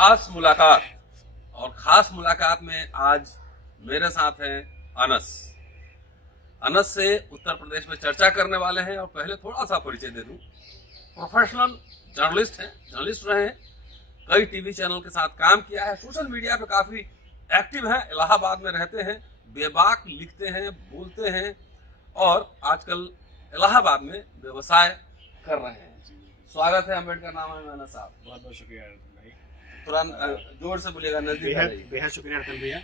खास मुलाकात। और खास मुलाकात में आज मेरे साथ हैं अनस। अनस से उत्तर प्रदेश में चर्चा करने वाले हैं। और पहले थोड़ा सा परिचय दे दूं, प्रोफेशनल जर्नलिस्ट हैं, जर्नलिस्ट रहे हैं, कई टीवी चैनल के साथ काम किया है, सोशल मीडिया पे काफी एक्टिव हैं, इलाहाबाद में रहते हैं, बेबाक लिखते हैं, बोलते हैं और आजकल इलाहाबाद में व्यवसाय कर रहे हैं। स्वागत है अम्बेडकर नामा में अनस साहब। बहुत बहुत शुक्रिया भाई, तुरंत जोर से बोलिएगा, नजदीक आ जाइए। बेहद शुक्रिया रतन भैया,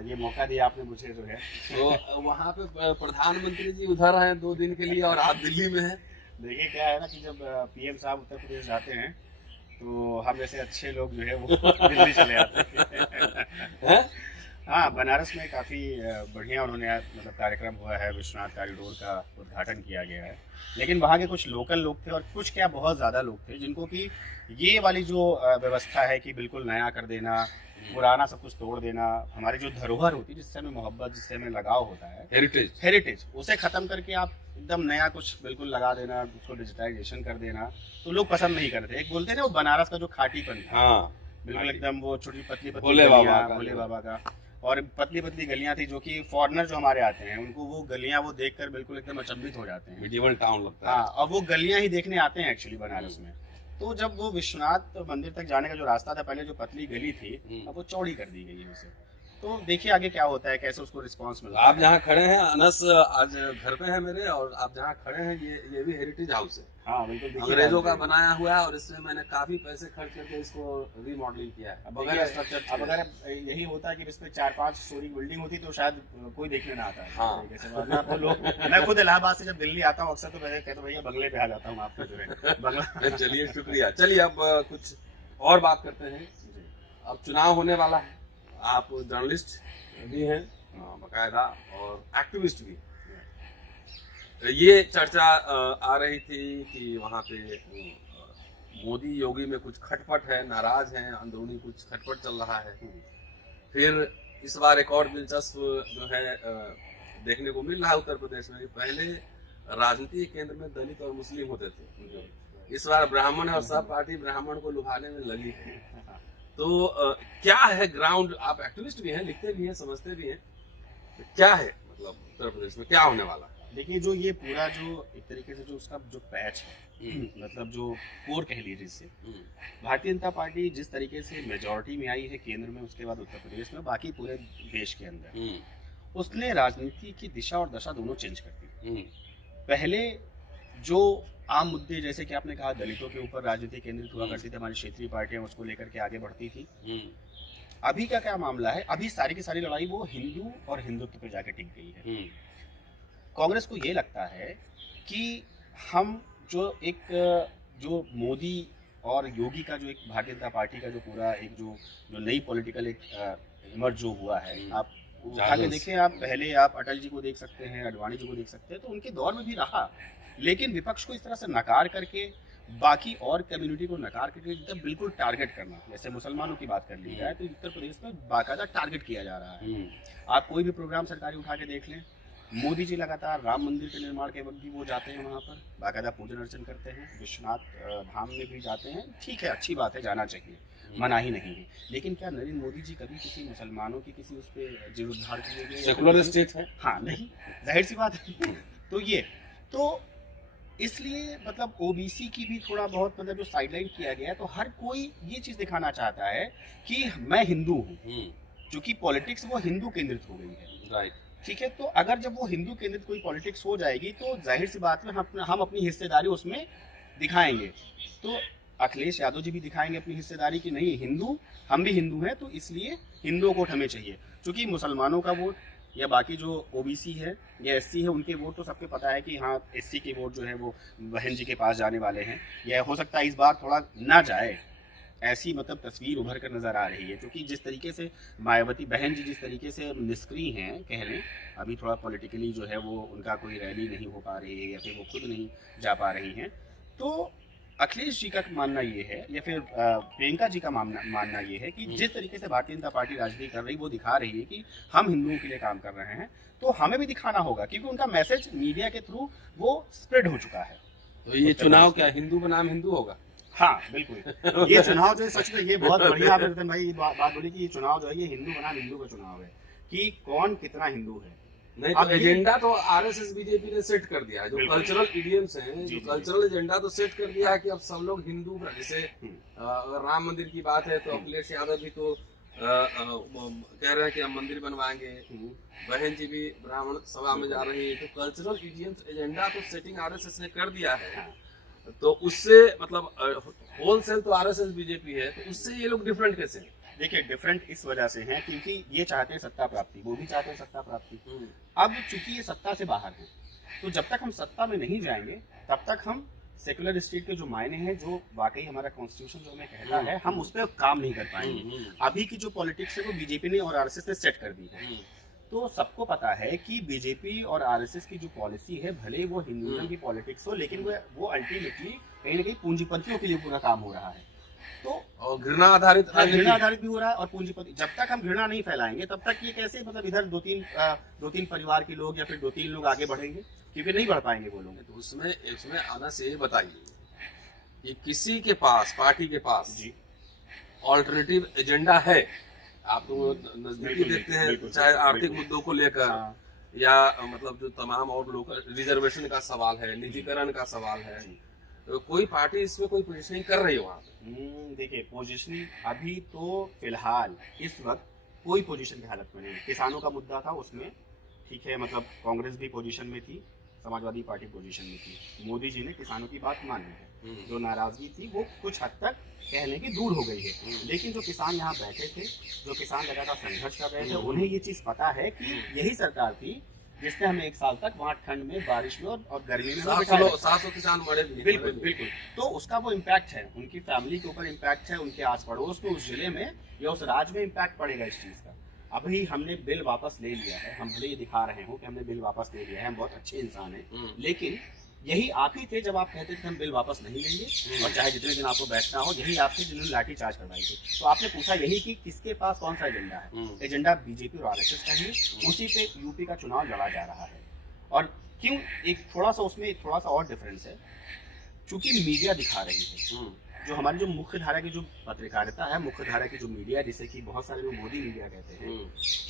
ये मौका दिया आपने मुझे जो है। तो वहाँ पे प्रधानमंत्री जी उधर हैं 2 दिन के लिए और आप दिल्ली में हैं। देखिए क्या है ना कि जब पीएम साहब उत्तर प्रदेश जाते हैं तो हम जैसे अच्छे लोग जो है वो दिल्ली चले आते हैं। हाँ, बनारस में काफ़ी बढ़िया उन्होंने मतलब कार्यक्रम हुआ है, विश्वनाथ कॉरिडोर का उद्घाटन किया गया है। लेकिन वहाँ के कुछ लोकल लोग थे और कुछ क्या बहुत ज़्यादा लोग थे जिनको कि ये वाली जो व्यवस्था है कि बिल्कुल नया कर देना, पुराना सब कुछ तोड़ देना, हमारी जो धरोहर होती है जिससे हमें मोहब्बत, जिससे हमें लगाव होता है, हेरिटेज उसे ख़त्म करके आप एकदम नया कुछ बिल्कुल लगा देना, उसको डिजिटाइजेशन कर देना, तो लोग पसंद नहीं करते। एक बोलते हैं ना वो बनारस का जो खाटीपन था, बिल्कुल एकदम वो छोटी पतली भोले बाबा का, और पतली पतली गलियां थी जो कि फॉरेनर जो हमारे आते हैं उनको वो गलियां वो देखकर बिल्कुल एकदम अचंभित हो जाते हैं, मिडिवल टाउन लगता है। हाँ, और वो गलियां ही देखने आते हैं एक्चुअली बनारस में। तो जब वो विश्वनाथ मंदिर तक जाने का जो रास्ता था, पहले जो पतली गली थी अब वो चौड़ी कर दी गई है उसे। तो देखिए आगे क्या होता है, कैसे उसको रिस्पांस मिलता है। आप जहाँ खड़े हैं अनस, आज घर पे हैं मेरे, और आप जहाँ खड़े हैं ये भी हेरिटेज हाउस है। हाँ बिल्कुल, अंग्रेजों का बनाया हुआ है और इसमें मैंने काफी पैसे खर्च करके इसको रीमॉडलिंग किया है। अब अगर यही होता है कि इस पे 4-5 स्टोरी बिल्डिंग होती तो शायद कोई देखने ना आता है। हाँ। तो लोग, मैं खुद इलाहाबाद से जब दिल्ली आता हूँ अक्सर तो मैं कहता हूँ भैया बंगले पे आ जाता हूँ आपका जो है बंगला। चलिए शुक्रिया। चलिए अब कुछ और बात करते हैं। अब चुनाव होने वाला है, आप जर्नलिस्ट भी हैं बाकायदा और एक्टिविस्ट भी। ये चर्चा आ रही थी कि वहाँ पे मोदी योगी में कुछ खटपट है, नाराज हैं, अंदरूनी कुछ खटपट चल रहा है। फिर इस बार एक और दिलचस्प जो है देखने को मिल रहा है उत्तर प्रदेश में। पहले राजनीतिक केंद्र में दलित और मुस्लिम होते थे, इस बार ब्राह्मण है और सब पार्टी ब्राह्मण को लुभाने में लगी है। तो क्या है ग्राउंड, आप एक्टिविस्ट भी हैं, लिखते भी हैं, समझते भी हैं, तो क्या है मतलब उत्तर प्रदेश में क्या होने वाला है? देखिए जो ये पूरा जो एक तरीके से जो उसका जो पैच है, मतलब जो कोर कह लीजिए इससे, भारतीय जनता पार्टी जिस तरीके से मेजॉरिटी में आई है केंद्र में, उसके बाद उत्तर प्रदेश में, बाकी पूरे देश के अंदर, उसने राजनीति की दिशा और दशा दोनों चेंज कर दी। पहले जो आम मुद्दे जैसे कि आपने कहा दलितों के ऊपर राजनीति केंद्रित हुआ करती थी, हमारी क्षेत्रीय पार्टियां उसको लेकर के आगे बढ़ती थी। अभी का क्या मामला है, अभी सारी की सारी लड़ाई वो हिंदू और हिंदुत्व पे जाकर टिक गई है। कांग्रेस को ये लगता है कि हम जो मोदी और योगी का जो एक भारतीय जनता पार्टी का जो पूरा एक जो नई पॉलिटिकल एक इमर्ज जो हुआ है, आप उठा के देखें, आप पहले आप अटल जी को देख सकते हैं, अडवाणी जी को देख सकते हैं, तो उनके दौर में भी रहा, लेकिन विपक्ष को इस तरह से नकार करके, बाकी और कम्युनिटी को नकार करके एकदम बिल्कुल टारगेट करना, जैसे मुसलमानों की बात कर ली जाए तो उत्तर प्रदेश में बाकायदा टारगेट किया जा रहा है। आप कोई भी प्रोग्राम सरकारी उठा के देख लें, मोदी जी लगातार राम मंदिर के निर्माण के वक्त भी वो जाते हैं, वहाँ पर बाकायदा पूजन अर्चन करते हैं, विश्वनाथ धाम में भी जाते हैं, ठीक है, अच्छी बात है, जाना चाहिए, मना ही नहीं है। लेकिन क्या नरेंद्र मोदी जी कभी किसी मुसलमानों की किसी उस पर जीर्णोद्धार के लिए, सेकुलर स्टेट है, हाँ नहीं, जाहिर सी बात है। तो ये तो इसलिए मतलब ओबीसी की भी थोड़ा बहुत मतलब जो साइडलाइन किया गया है, तो हर कोई ये चीज़ दिखाना चाहता है कि मैं हिंदू हूँ, क्योंकि पॉलिटिक्स वो हिंदू केंद्रित हो गई है। राइट, ठीक है, तो अगर जब वो हिंदू केंद्रित कोई पॉलिटिक्स हो जाएगी तो जाहिर सी बात में हम अपनी हिस्सेदारी उसमें दिखाएंगे। तो अखिलेश यादव जी भी दिखाएंगे अपनी हिस्सेदारी कि नहीं, हिंदू, हम भी हिंदू हैं, तो इसलिए हिंदुओं को वोट हमें चाहिए। क्योंकि मुसलमानों का वोट या बाकी जो ओबीसी है या एससी है, उनके वोट तो सबके पता है कि हाँ एससी के वोट जो है वो बहन जी के पास जाने वाले हैं, या हो सकता है इस बार थोड़ा ना जाए, ऐसी मतलब तस्वीर उभर कर नजर आ रही है। क्योंकि जिस तरीके से मायावती बहन जी जिस तरीके से निष्क्रिय हैं, कह लें, अभी थोड़ा पॉलिटिकली जो है वो उनका कोई रैली नहीं हो पा रही है या फिर वो खुद नहीं जा पा रही हैं, तो अखिलेश जी का मानना ये है या फिर प्रियंका जी का मानना ये है कि जिस तरीके से भारतीय जनता पार्टी राजनीति कर रही, वो दिखा रही है कि हम हिंदुओं के लिए काम कर रहे हैं, तो हमें भी दिखाना होगा, क्योंकि उनका मैसेज मीडिया के थ्रू वो स्प्रेड हो चुका है। तो ये चुनाव क्या हिंदू बनाम हिंदू होगा? हाँ बिल्कुल, ये चुनाव जो है सच में ये बहुत बढ़िया आपने रतन भाई बात बोली कि ये चुनाव जो है ये हिंदू बनाम हिंदू का चुनाव है कि कौन कितना हिंदू है। नहीं तो एजेंडा तो आरएसएस बीजेपी ने सेट कर दिया है, जो बिल्कुल। कल्चरल इडियम्स हैं, जी, जो जी। कल्चरल एजेंडा तो सेट कर दिया है कि अब सब लोग हिंदू, जैसे अगर राम मंदिर की बात है तो अखिलेश यादव भी तो कह रहे हैं कि हम मंदिर बनवाएंगे, बहन जी भी ब्राह्मण सभा में जा रही है, तो कल्चरल इडियम्स एजेंडा तो सेटिंग आरएसएस ने कर दिया है। तो उससे मतलब होलसेल तो आरएसएस बीजेपी है, तो उससे ये लोग डिफरेंट कैसे हैं? देखिए डिफरेंट इस वजह से हैं क्योंकि ये चाहते हैं सत्ता प्राप्ति, वो भी चाहते हैं सत्ता प्राप्ति। अब चूंकि ये सत्ता से बाहर है, तो जब तक हम सत्ता में नहीं जाएंगे तब तक हम सेकुलर स्टेट के जो मायने हैं, जो वाकई हमारा कॉन्स्टिट्यूशन जो हमें कहता है, हम उस पर काम नहीं कर पाएंगे। अभी की जो पॉलिटिक्स है वो बीजेपी ने और आरएसएस ने सेट कर दी है। तो सबको पता है कि बीजेपी और आरएसएस की जो पॉलिसी है, भले वो हिंदुइज्म की पॉलिटिक्स हो, लेकिन वो अल्टीमेटली कहीं ना कहीं पूंजीपतियों के लिए पूरा काम हो रहा है। तो और घृणा आधारित घृणा आधारित भी हो रहा है और पूंजीपति, जब तक हम घृणा नहीं फैलाएंगे तब तक ये कैसे, मतलब इधर दो तीन परिवार के लोग या फिर 2-3 लोग आगे बढ़ेंगे, क्योंकि नहीं बढ़ पाएंगे वो लोग। तो उसमें आना से ये बताइए कि किसी के पास, पार्टी के पास जी ऑल्टरनेटिव एजेंडा है? आप तो नजदीकी देखते हैं, बिल्कुल, चाहे बिल्कुल, आर्थिक मुद्दों को लेकर, हाँ। या मतलब जो तमाम और लोकल रिजर्वेशन का सवाल है, निजीकरण का सवाल है, तो कोई पार्टी इसमें कोई पोजिशनिंग कर रही है वहाँ पे? देखिए पोजीशनिंग अभी तो फिलहाल इस वक्त कोई पोजीशन की हालत में नहीं है। किसानों का मुद्दा था, उसमें ठीक है, मतलब कांग्रेस भी पोजीशन में थी, समाजवादी पार्टी पोजीशन में थी। मोदी जी ने किसानों की बात मानी है, जो नाराजगी थी वो कुछ हद तक कहने की दूर हो गई है। लेकिन जो किसान यहाँ बैठे थे, जो किसान लगातार संघर्ष कर रहे थे, उन्हें ये चीज पता है कि यही सरकार थी जिसने हमें 1 साल तक वहाँ ठंड में, बारिश में और गर्मी में 700 किसान मरे भी। बिल्कुल बिल्कुल। तो उसका वो इम्पैक्ट है, उनकी फैमिली के ऊपर इम्पैक्ट है, उनके आस पड़ोस में, उस जिले में या उस राज्य में इम्पैक्ट पड़ेगा इस चीज का। अभी हमने बिल वापस ले लिया है, हम भले ये दिखा रहे हो कि हमने बिल वापस ले लिया है, हम बहुत अच्छे इंसान हैं, लेकिन यही आप ही थे जब आप कहते थे कि हम बिल वापस नहीं लेंगे, और चाहे जितने दिन आपको बैठना हो, यही आप थे जिन्होंने लाठी चार्ज करवाई थी। तो आपने पूछा यही कि किसके पास कौन सा एजेंडा है। एजेंडा बीजेपी और आरएसएस का ही, उसी पे यूपी का चुनाव लड़ा जा रहा है। और क्यों, एक थोड़ा सा उसमें एक थोड़ा सा और डिफरेंस है, चूंकि मीडिया दिखा रही है, जो हमारी जो मुख्य धारा की जो पत्रकारिता है, मुख्य धारा की जो मीडिया, जिसे कि बहुत सारे लोग मोदी मीडिया कहते हैं,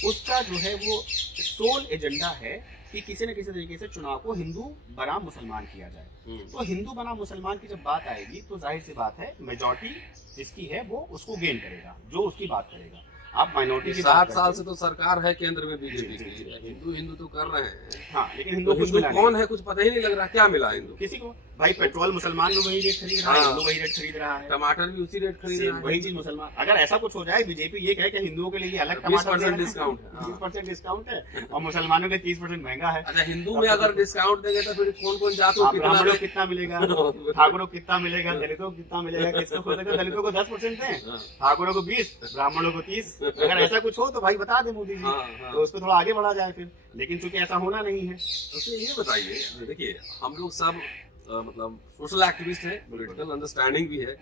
उसका जो है वो सोल एजेंडा है कि किसी न किसी तरीके से चुनाव को हिंदू बनाम मुसलमान किया जाए। तो हिंदू बनाम मुसलमान की जब बात आएगी तो जाहिर सी बात है मेजॉरिटी जिसकी है वो उसको गेन करेगा, जो उसकी बात करेगा। आप माइनॉरिटी की 7 साल से तो सरकार है केंद्र में बीजेपी की, हिंदू तो कर रहे हैं। हाँ, लेकिन हिंदू तो हिंदू कौन है कुछ पता ही नहीं लग रहा, क्या मिला हिंदू किसी को? भाई पेट्रोल मुसलमान भी वही रेट खरीद रहा है, हिंदू वही रेट खरीद रहा है, टमाटर भी उसी रेट खरीद रहा है, वही चीज मुसलमान। अगर ऐसा कुछ हो जाए, बीजेपी ये कहे कि हिंदुओं के लिए अलग 20% डिस्काउंट है, 20% डिस्काउंट है और मुसलमानों के 30% महंगा है। अच्छा, हिंदू में अगर डिस्काउंट देंगे तो फिर कौन कौन जात को ब्राह्मणों को कितना मिलेगा, ठाकुरों को कितना मिलेगा, दलितों को कितना मिलेगा, किसको हो सकता है दलितों को 10% दें, ठाकुरों को 20, ब्राह्मणों को 30। अगर ऐसा कुछ हो तो भाई बता दे मोदी जी, तो उस पर थोड़ा आगे बढ़ा जाए फिर। लेकिन चूंकि ऐसा होना नहीं है, तो ये बताइए, देखिए हम लोग सब मतलब सोशल एक्टिविस्ट है, पॉलिटिकल अंडरस्टैंडिंग भी है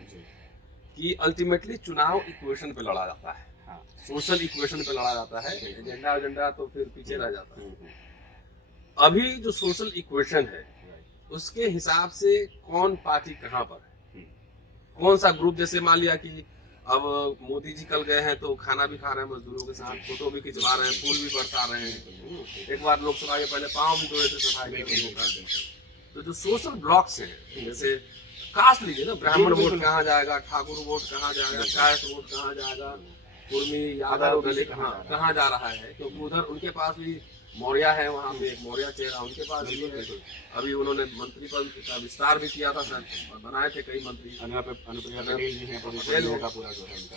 कि अल्टीमेटली चुनाव इक्वेशन पे लड़ा जाता है, सोशल इक्वेशन पे लड़ा जाता है, एजेंडा तो फिर पीछे रह जाता है। अभी जो सोशल इक्वेशन है उसके हिसाब से कौन पार्टी कहाँ पर है, कौन सा ग्रुप, जैसे मान लिया कि अब मोदी जी कल गए हैं तो खाना भी खा रहे हैं मजदूरों के साथ, फोटो भी खिंचवा रहे हैं, फूल भी बरसा रहे हैं, एक बार लोकसभा के पहले पाँव भी धोए थे सफाई के। तो जो सोशल ब्लॉक्स हैं, जैसे कास्ट लीजिए ना, ब्राह्मण वोट कहाँ जाएगा, ठाकुर वोट कहाँ जाएगा, कायस्थ वोट कहाँ जाएगा, कुर्मी यादव दलित कहाँ जा रहा है, क्योंकि उधर उनके पास भी मौर्य है, वहाँ पे एक मौर्य चेहरा उनके पास भी है। अभी उन्होंने मंत्री पद का विस्तार भी किया था सर, बनाए थे कई मंत्री,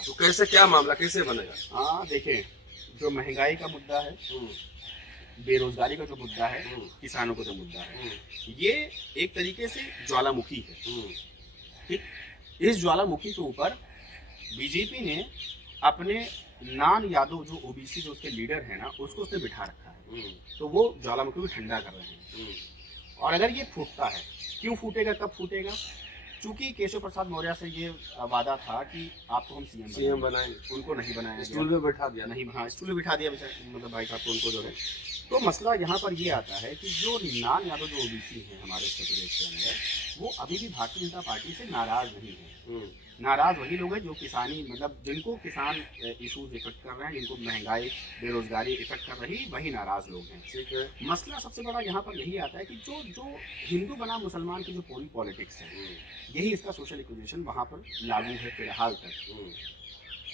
तो कैसे क्या मामला कैसे बनेगा? हाँ देखिए, जो महंगाई का मुद्दा है, बेरोजगारी का जो मुद्दा है, किसानों का जो मुद्दा है, ये एक तरीके से ज्वालामुखी है। ठीक, इस ज्वालामुखी के ऊपर बीजेपी ने अपने नान यादव जो ओबीसी जो उसके लीडर है ना, उसको उसने बिठा रखा है। तो वो ज्वालामुखी को ठंडा कर रहे हैं। और अगर ये फूटता है, क्यों फूटेगा, कब फूटेगा? चूंकि केशव प्रसाद मौर्य से ये वादा था कि आपको हम सीएम बनाएंगे, उनको नहीं बनाया, स्टूल पे बैठा दिया, नहीं, हाँ स्टूल पे बिठा दिया मतलब भाई साहब को, उनको जो है तो मसला यहाँ पर ये आता है कि जो नान यादव जो ओबीसी हैं हमारे उत्तर प्रदेश के अंदर, वो अभी भी भारतीय जनता पार्टी से नाराज नहीं है। नाराज वही लोग हैं जो किसानी, मतलब जिनको किसान इशूज इफेक्ट कर रहे हैं, जिनको महंगाई बेरोजगारी इफेक्ट कर रही, वही नाराज लोग हैं। ठीक है, मसला सबसे बड़ा यहाँ पर यही आता है कि जो हिंदू बनाम मुसलमान की जो पूरी पॉलिटिक्स है, यही इसका सोशल इक्वेशन वहाँ पर लागू है फिलहाल तक।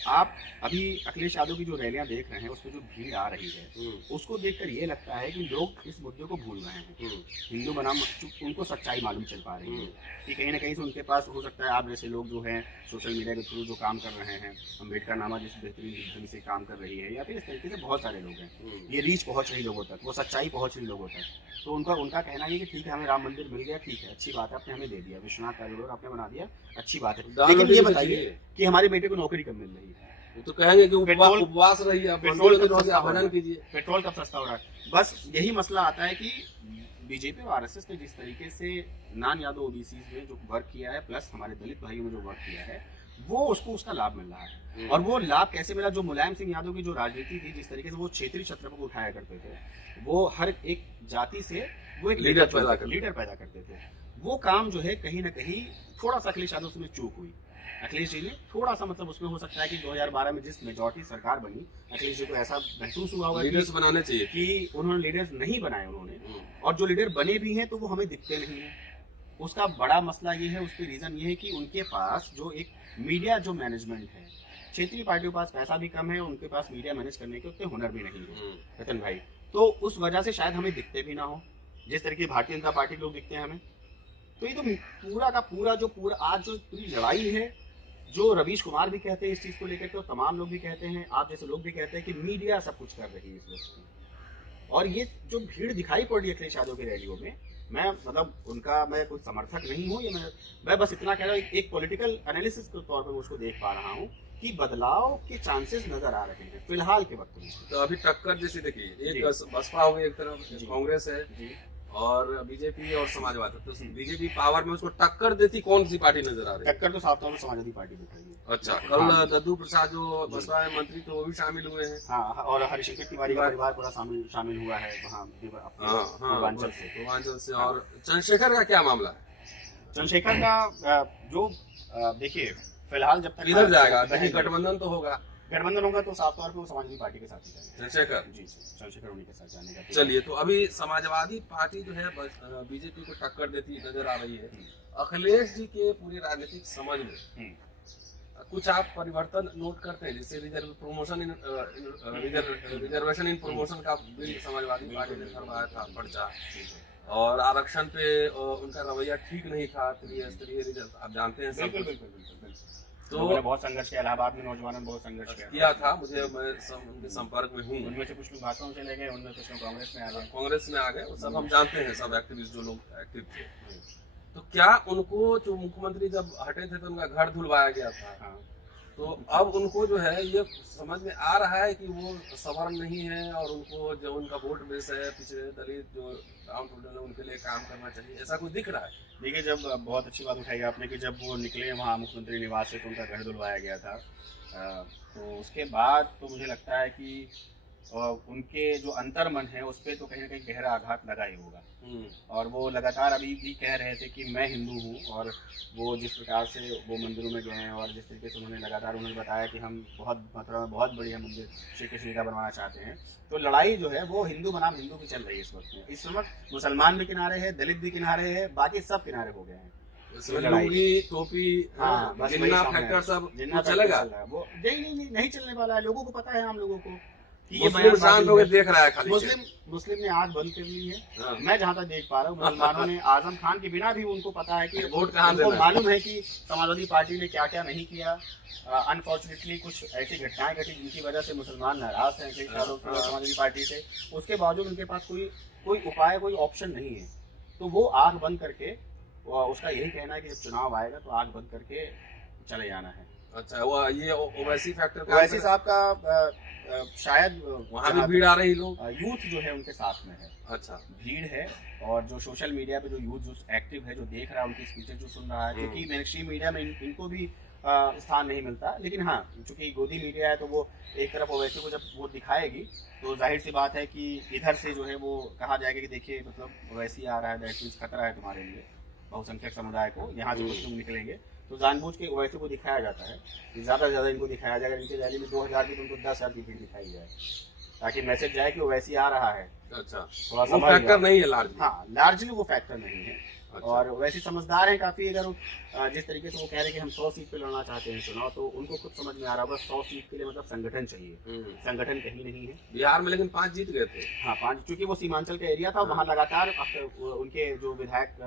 आप अभी अखिलेश यादव की जो रैलियां देख रहे हैं, उसमें जो भीड़ आ रही है, उसको देखकर ये लगता है कि लोग इस मुद्दे को भूल रहे हैं। हिंदू बनाम उनको सच्चाई मालूम चल पा रही है कि कहीं ना कहीं से उनके पास हो सकता है आप जैसे लोग जो हैं सोशल मीडिया के थ्रू जो काम कर रहे हैं, अम्बेडकर नामा जिस बेहतरीन ढंग से काम कर रही है, या फिर इस तरीके से बहुत सारे लोग हैं, ये रीच पहुंच रही लोगों तक, वो सच्चाई पहुंच रही लोगों तक। तो उनका कहना है कि ठीक है, हमें राम मंदिर मिल गया, ठीक है, अच्छी बात है, आपने हमें दे दिया, विश्वनाथ कॉरिडोर आपने बना दिया, अच्छी बात है, लेकिन ये बताइए कि हमारे बेटे को नौकरी कब मिल रही है? वो तो कहेंगे कि उपवास रहिए, पेट्रोल कब सस्ता हो रहा है। बस यही मसला आता है कि बीजेपी और आरएसएस ने जिस तरीके से नान यादव ओबीसी में जो वर्क किया है, प्लस हमारे दलित भाइयों में जो वर्क किया है, वो उसका लाभ मिल रहा है। और वो लाभ कैसे मिला? जो मुलायम सिंह यादव की जो राजनीति थी, जिस तरीके से वो क्षेत्रीय क्षेत्र को उठाया करते थे, वो हर एक जाति से वो एक लीडर पैदा करते थे, वो काम जो है कहीं ना कहीं थोड़ा सा अखिलेश यादव से चूक हुई। अखिलेश जी ने थोड़ा सा, मतलब उसमें हो सकता है कि 2012 में जिस मेजॉरिटी सरकार बनी, अखिलेश जी को ऐसा महसूस हुआ होगा लीडर्स बनाने चाहिए कि उन्होंने लीडर्स नहीं बनाए उन्होंने, और जो लीडर बने भी हैं तो वो हमें दिखते नहीं है। उसका बड़ा मसला ये है, उसके रीजन ये है कि उनके पास जो एक मीडिया जो मैनेजमेंट है, क्षेत्रीय पार्टियों के पास पैसा भी कम है, उनके पास मीडिया मैनेज करने के उतने हुनर भी नहीं है रतन भाई। तो उस वजह से शायद हमें दिखते भी ना हो जिस तरीके भारतीय जनता पार्टी के लोग दिखते हैं हमें। तो ये तो पूरा का पूरा आज जो पूरी लड़ाई है, जो रवीश कुमार भी कहते हैं इस चीज को लेकर के, और तमाम लोग भी कहते हैं, आप जैसे लोग भी कहते हैं कि मीडिया सब कुछ कर रही है इस वक्त। और ये जो भीड़ दिखाई पड़ रही है अखिलेश यादव की रैलियों में, मैं मतलब उनका मैं कोई समर्थक नहीं हूँ, ये मैं बस इतना कह रहा हूँ, एक पॉलिटिकल एनालिसिस के तौर पर उसको देख पा रहा हूँ कि बदलाव के चांसेस नजर आ रहे हैं फिलहाल के वक्त में। तो अभी टक्कर जैसे देखिए, एक बसपा हो गई एक तरफ, कांग्रेस है और बीजेपी और समाजवादी, तो बीजेपी पावर में उसको टक्कर देती कौन सी पार्टी नजर आ रही है? टक्कर तो साफ तौर पर समाजवादी पार्टी दिख रही है। अच्छा, कल दद्दू प्रसाद जो बसपा में मंत्री थे वो भी शामिल हुए हैं। हाँ, और हरिशंकर तिवारी का परिवार पूरा शामिल हुआ है वहाँ पूर्वांचल से। और चंद्रशेखर का क्या मामला है? चंद्रशेखर का जो देखिए फिलहाल जब तक किधर जाएगा, कहीं गठबंधन तो होगा, गठबंधन होगा तो साफ तौर पर वो समाजवादी पार्टी के साथ ही जाएगा। चंद्रशेखर जी, चंद्रशेखर उन्हीं के साथ जाने का। चलिए, तो अभी समाजवादी पार्टी जो है बीजेपी को टक्कर देती नजर आ रही है। अखिलेश जी के पूरी राजनीतिक समझ में कुछ आप परिवर्तन नोट करते हैं? जैसे रिजर्वेशन इन प्रमोशन का बिल समाजवादी पार्टी ने करवाया था पर्चा, और आरक्षण पे उनका रवैया ठीक नहीं था, त्रिस्तरीय आप जानते हैं सब। बिल्कुल। तो बहुत संघर्ष किया, इलाहाबाद में नौजवानों ने बहुत संघर्ष किया था। मैं उनके संपर्क में हूँ। उनमें से कुछ लोग भाजपा में चले गए, उनमें कुछ लोग कांग्रेस में आ गए, वो सब हम जानते हैं, सब एक्टिविस्ट जो लोग एक्टिव थे। तो क्या उनको, जो मुख्यमंत्री जब हटे थे तो उनका घर धुलवाया गया था, तो अब उनको जो है ये समझ में आ रहा है कि वो सवर्ण नहीं है, और उनको जो उनका वोट बेस है, पिछड़े दलित जो गाँव टोटल है, उनके लिए काम करना चाहिए, ऐसा कुछ दिख रहा है? देखिए, जब बहुत अच्छी बात उठाई आपने कि जब वो निकले वहाँ मुख्यमंत्री निवास से तो उनका घर धुलवाया गया था, तो उसके बाद तो मुझे लगता है कि उनके जो अंतर्मन है उस पर तो कहीं ना कहीं गहरा आघात लगा ही होगा। और वो लगातार अभी भी कह रहे थे कि मैं हिंदू हूँ, और वो जिस प्रकार से वो मंदिरों में गए हैं और जिस तरीके से उन्होंने लगातार उन्होंने बताया कि हम बहुत मात्रा में बहुत बढ़िया मंदिर श्री कृष्ण का बनवाना चाहते हैं, तो लड़ाई जो है वो हिंदू बनाम हिंदू की चल रही है इस वक्त में। इस वक्त मुसलमान भी किनारे है, दलित भी किनारे है, बाकी सब किनारे हो गए हैं। लुंगी, टोपी, फैक्टर सब चलेगा? वो नहीं चलने वाला है। लोगों को पता है, आम लोगों को मुस्लिम शांत होकर देख रहा है खाली। मुस्लिम ने आंख बंद कर ली है। मैं जहाँ तक देख पा रहा हूँ, मुसलमानों ने आजम खान के बिना भी उनको पता है कि वोट कहाँ देना है। मालूम है कि समाजवादी पार्टी ने क्या क्या नहीं किया। अनफॉर्चुनेटली कुछ ऐसी घटनाएं घटी जिनकी वजह से मुसलमान नाराज हैं समाजवादी पार्टी से। उसके बावजूद उनके पास कोई उपाय, कोई ऑप्शन नहीं है, तो वो आंख बंद करके, उसका यही कहना है कि जब चुनाव आएगा तो आंख बंद करके चले जाना है। अच्छा, वो ये ओवैसी फैक्टर, ओवैसी साहब का शायद वहाँ भी भीड़ आ रही, लोग यूथ जो है उनके साथ में है। अच्छा, भीड़ है, और जो सोशल मीडिया पे जो यूथ जो एक्टिव है, जो देख रहा है, उनकी स्पीचेस जो सुन रहा है, क्योंकि मेनस्ट्रीम मीडिया में इनको भी स्थान नहीं मिलता। लेकिन हाँ, चूंकि गोदी मीडिया है तो वो एक तरफ ओवैसी को जब वो दिखाएगी तो जाहिर सी बात है कि इधर से जो है वो कहा जाएगा कि देखिए मतलब ओवैसी आ रहा है, दैट मीन्स खतरा है तुम्हारे लिए, बहुसंख्यक समुदाय को, यहाँ से कुछ लोग निकलेंगे। तो जानबूझ के ओवैसी को दिखाया जाता है कि ज़्यादा से ज़्यादा इनको दिखाया जाएगा। इनके रैली में 2000 की, तो उनको 10,000 की भीड़ दिखाई जाए, ताकि मैसेज जाए कि ओवैसी आ रहा है। अच्छा, थोड़ा वो फैक्टर नहीं है लार्जली। हाँ, लार्जली वो फैक्टर नहीं है। अच्छा। और वैसे समझदार हैं काफ़ी। अगर जिस तरीके से वो कह रहे हैं कि हम 100 सीट पे लड़ना चाहते हैं चुनाव, तो उनको खुद समझ में आ रहा होगा 100 सीट के लिए मतलब संगठन चाहिए। संगठन कहीं नहीं है। बिहार में लेकिन 5 जीत गए थे। हाँ, 5, क्योंकि वो सीमांचल का एरिया था। हाँ। वहाँ लगातार उनके जो विधायक,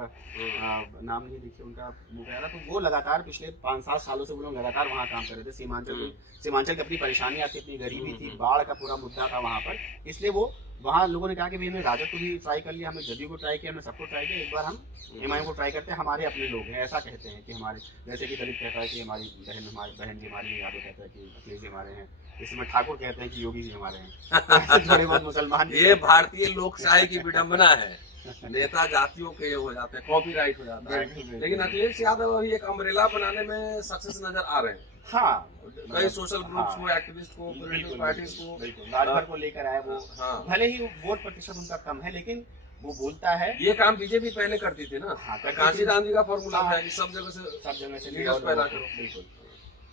नाम नहीं देखिए उनका मुझे आ रहा, तो वो लगातार पिछले 5-7 सालों से वो लोग लगातार वहाँ काम कर रहे थे। सीमांचल की अपनी परेशानी आती, अपनी गरीबी थी, बाढ़ का पूरा मुद्दा था वहाँ पर। इसलिए वो वहाँ लोगों ने कहा कि भाई हमने राजद को भी ट्राई कर लिया, हमने जदयू को ट्राई किया, हमने सबको ट्राई किया, एक बार हम एमआईएम को ट्राई करते हैं, हमारे अपने लोग हैं। ऐसा कहते हैं कि हमारे, जैसे कि दलित कहता है कि हमारी बहन जी हमारी, यादव कहता है कि अखिलेश जी हमारे हैं, इसमें ठाकुर कहते हैं कि योगी जी हमारे हैं। थोड़े बहुत मुसलमान, ये भारतीय लोकशाही की विडंबना है। नेता जातियों के हो जाते हैं, कॉपीराइट हो जाता है। लेकिन अखिलेश यादव अभी एक अम्ब्रेला बनाने में सक्सेस नजर आ रहे हैं। हाँ, कई सोशल ग्रुप्स को, एक्टिविस्ट को, पॉलिटिकल पार्टीज को, राजभर को लेकर आए वो। हाँ। भले ही वोट प्रतिशत उनका कम है, लेकिन वो बोलता है। ये काम बीजेपी पहले करती थी ना। हाँ, कांशीराम जी का फॉर्मूला था कि सब जगह से लीडर्स पैदा करो। बिल्कुल।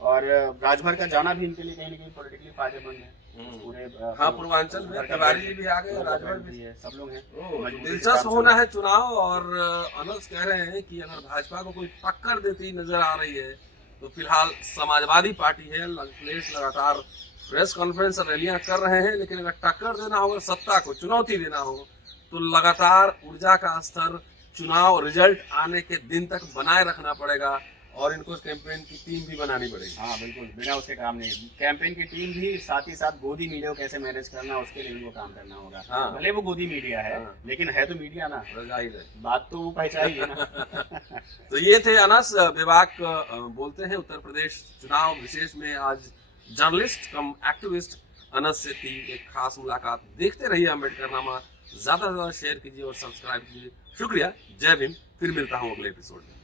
और राजभर का जाना भी इनके लिए कहीं ना कहीं पॉलिटिकली फायदेमंद है। पूरे हाँ, पूर्वांचल में तिवारी जी भी आ गए, राजभर भी है, सब लोग हैं। दिलचस्प होना है चुनाव। और अनस कह रहे हैं कि अगर भाजपा को कोई टक्कर देती नजर आ रही है तो फिलहाल समाजवादी पार्टी है। अखिलेश लगातार प्रेस कॉन्फ्रेंस और रैलियां कर रहे हैं, लेकिन अगर टक्कर देना होगा, सत्ता को चुनौती देना हो, तो लगातार ऊर्जा का स्तर चुनाव रिजल्ट आने के दिन तक बनाए रखना पड़ेगा। और इनको कैंपेन की टीम भी बनानी पड़ेगी। हाँ बिल्कुल, बिना उसके काम नहीं। कैंपेन की टीम भी, साथ ही साथ गोदी मीडिया को कैसे मैनेज करना, उसके लिए उनको काम करना होगा। हाँ। भले वो गोदी मीडिया है, हाँ। लेकिन है तो मीडिया ना, जाहिर है बात तो वो पहचान ही है ना। तो ये थे अनस विभाग बोलते हैं उत्तर प्रदेश चुनाव विशेष में आज जर्नलिस्ट कम एक्टिविस्ट अनस से थी एक खास मुलाकात। देखते रहिए अम्बेडकरनामा, ज्यादा से ज्यादा शेयर कीजिए और सब्सक्राइब कीजिए। शुक्रिया, जय भीम। फिर मिलता हूँ अगले एपिसोड में।